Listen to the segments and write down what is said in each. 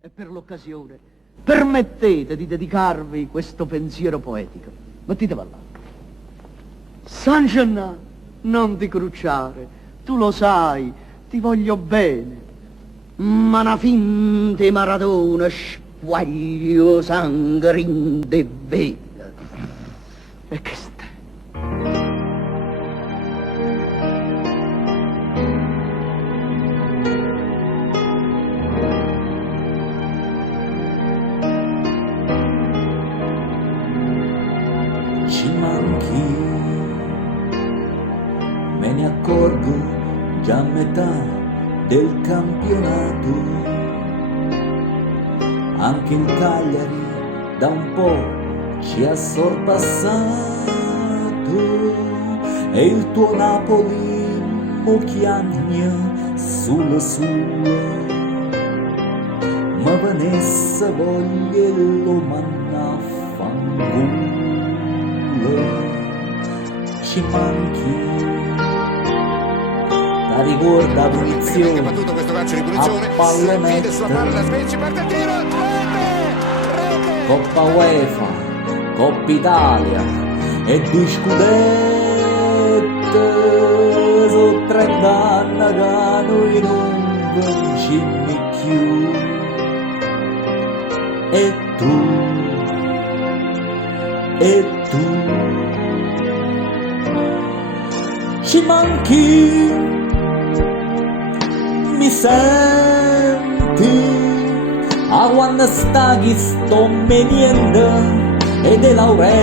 E per l'occasione permettete di dedicarvi questo pensiero poetico. Mettitevi là. San Gennà, non ti crucciare, tu lo sai, ti voglio bene. Ma una finta Maradona squaglio sangue in de vena. E che stai? Ci manchi, me ne accorgo già a metà del campionato. Anche il Cagliari da un po' ci ha sorpassato e il tuo Napoli mo chiagna sulla sua. Ma Vanessa voglia lo manna fanculo. Ci manchi, la ricorda punizione, battuto questo calcio di punizione, a pallonetto, sulla palla, Spezia, parte il tiro, rete! Coppa UEFA, Coppa Italia e due scudetti, su 30 anni che noi non vinciamo più. E tu ci manchi, mi senti a quando staghi sto meniendo e De Laurenti.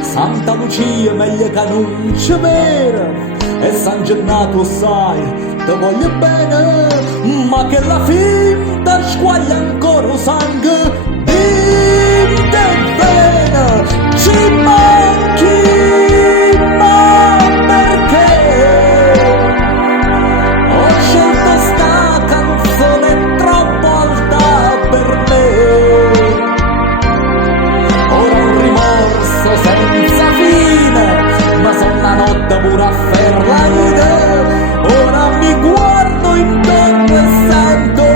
Santa Lucia meglio che non c'è vera e San Gennaro sai te voglio bene, ma che la finta squaglia ancora sangue in te vena. Ci manchi, ma perché ho scelto sta canzone troppo alta per me. Ora un rimorso senza fine, ma sono una notte pure a ferrare. Ora mi guardo intorno e sento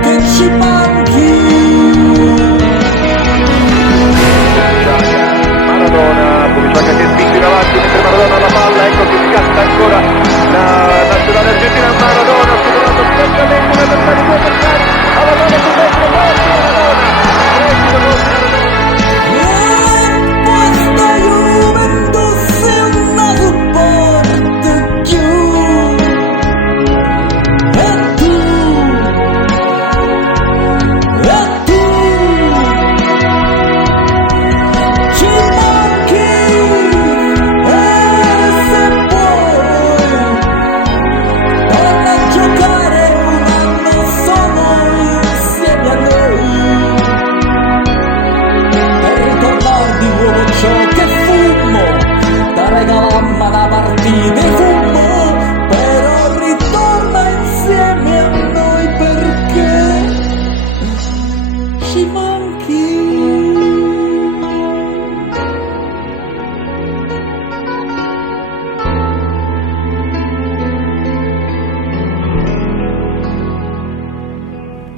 che ci manchi. Maradona, Puliciaca che spinge in avanti mentre Maradona ha la palla, ecco che scatta ancora la nazionale argentina. Maradona superando perfettamente un avversario, due avversari, a Maradona sul destro, Maradona, prestito Maradona. Questa Juventus è una supporto più. E tu ci manchi, e se puoi torna a giocare un anno solo insieme a noi, per ricordar di nuovo ciò che fummo, da regalamma una partita e fummo, però ritorna insieme a noi perché ci manchi.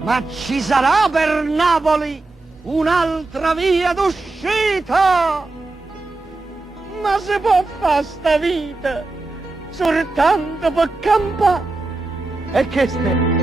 Ma ci sarà per Napoli un'altra via d'uscita? Ma si può fare sta vita soltanto per campare? E che stai?